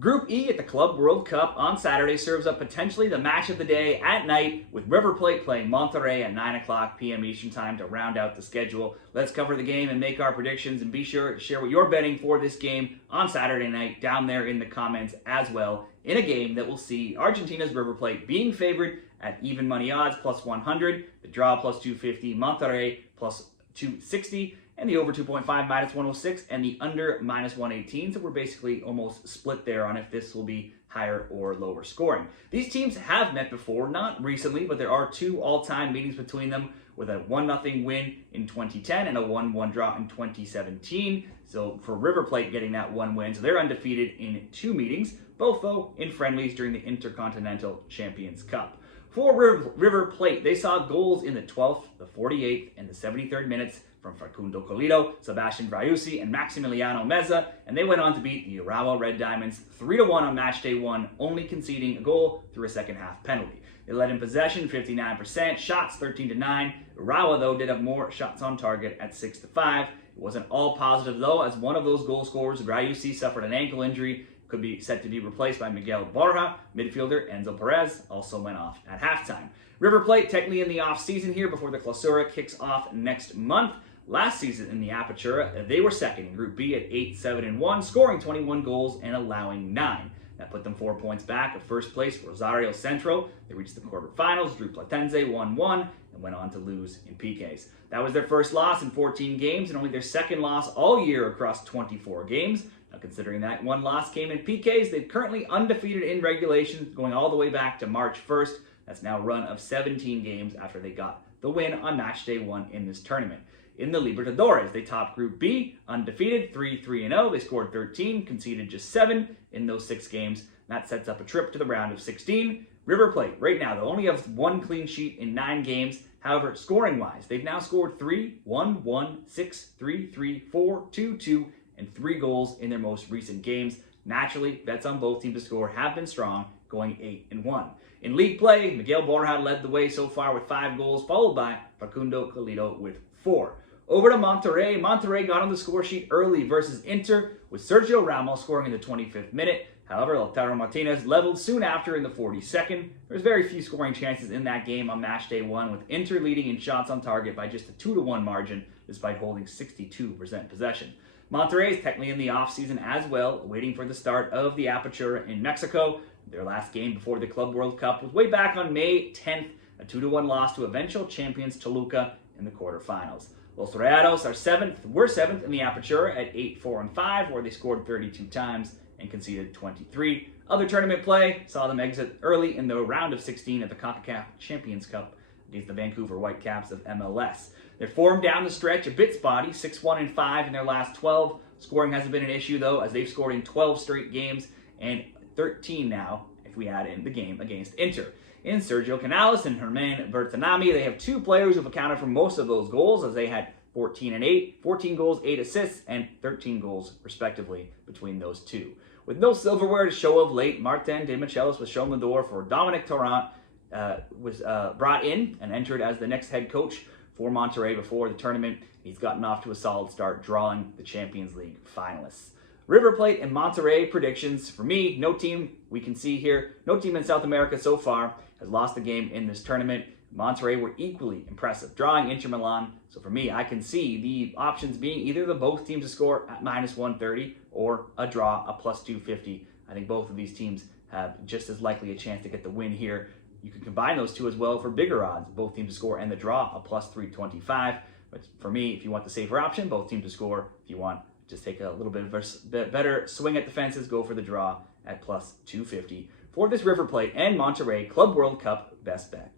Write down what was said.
Group E at the Club World Cup on Saturday serves up potentially the match of the day at night, with River Plate playing Monterrey at 9 o'clock p.m. Eastern Time to round out the schedule. Let's cover the game and make our predictions, and be sure to share what you're betting for this game on Saturday night down there in the comments as well, in a game that will see Argentina's River Plate being favored at even money odds plus 100, the draw plus 250, Monterrey plus 260, and the over 2.5 minus 106, and the under minus 118. So we're basically almost split there on if this will be higher or lower scoring. These teams have met before, not recently, but there are two all-time meetings between them, with a 1-0 win in 2010 and a 1-1 draw in 2017. So for River Plate getting that one win, so they're undefeated in two meetings, both though in friendlies during the Intercontinental Champions Cup. For River Plate, they saw goals in the 12th, the 48th, and the 73rd minutes from Facundo Colito, Sebastian Driussi, and Maximiliano Meza, and they went on to beat the Urawa Red Diamonds 3-1 on Matchday 1, only conceding a goal through a second-half penalty. They led in possession 59%, shots 13-9. Urawa, though, did have more shots on target at 6-5. It wasn't all positive, though, as one of those goal scorers, Driussi, suffered an ankle injury, could be set to be replaced by Miguel Borja. Midfielder Enzo Perez also went off at halftime. River Plate technically in the off-season here before the Clausura kicks off next month. Last season in the Apertura, they were second in Group B at 8-7-1, scoring 21 goals and allowing 9. That put them 4 points back of first place Rosario Central. They reached the quarterfinals, drew Platense 1-1, and went on to lose in PKs. That was their first loss in 14 games and only their second loss all year across 24 games. Now, considering that one loss came in PKs, they're currently undefeated in regulation, going all the way back to March 1st. That's now a run of 17 games after they got the win on Matchday 1 in this tournament. In the Libertadores, they topped Group B, undefeated, 3-3-0. They scored 13, conceded just 7 in those 6 games. That sets up a trip to the round of 16. River Plate, right now, they only have 1 clean sheet in 9 games. However, scoring-wise, they've now scored 3, 1, 1, 6, 3, 3, 4, 2, 2, and 3 goals in their most recent games. Naturally, bets on both teams to score have been strong, going 8-1. In league play, Miguel Borja led the way so far with 5 goals, followed by Facundo Colito with 4. Over to Monterrey. Monterrey got on the score sheet early versus Inter, with Sergio Ramos scoring in the 25th minute. However, Lautaro Martinez leveled soon after in the 42nd. There's very few scoring chances in that game on Matchday 1, with Inter leading in shots on target by just a 2-1 margin, despite holding 62% possession. Monterrey is technically in the offseason as well, waiting for the start of the Apertura in Mexico. Their last game before the Club World Cup was way back on May 10th, a 2-1 loss to eventual champions Toluca in the quarterfinals. Los Rayados were 7th in the Apertura at 8-4-5, where they scored 32 times and conceded 23. Other tournament play saw them exit early in the round of 16 at the CONCACAF Champions Cup against the Vancouver Whitecaps of MLS. Their form down the stretch a bit spotty, 6-1-5 in their last 12. Scoring hasn't been an issue, though, as they've scored in 12 straight games and 13 now if we add in the game against Inter. In Sergio Canales and Herman Bertanami, they have 2 players who've accounted for most of those goals, as they had 14 goals, 8 assists, and 13 goals, respectively, between those two. With no silverware to show of late, Martin de Michelis was shown the door for Dominic Torrent, was brought in and entered as the next head coach for Monterrey before the tournament. He's gotten off to a solid start, drawing the Champions League finalists. River Plate and Monterrey predictions. For me, no team we can see here, no team in South America so far has lost a game in this tournament. Monterrey were equally impressive, drawing Inter Milan. So for me, I can see the options being either the both teams to score at minus 130 or a draw, a plus 250. I think both of these teams have just as likely a chance to get the win here. You can combine those two as well for bigger odds, both teams to score and the draw, a plus 325. But for me, if you want the safer option, both teams to score. If you want just take a little bit better swing at the fences, go for the draw at plus 250 for this River Plate and Monterrey Club World Cup best bet.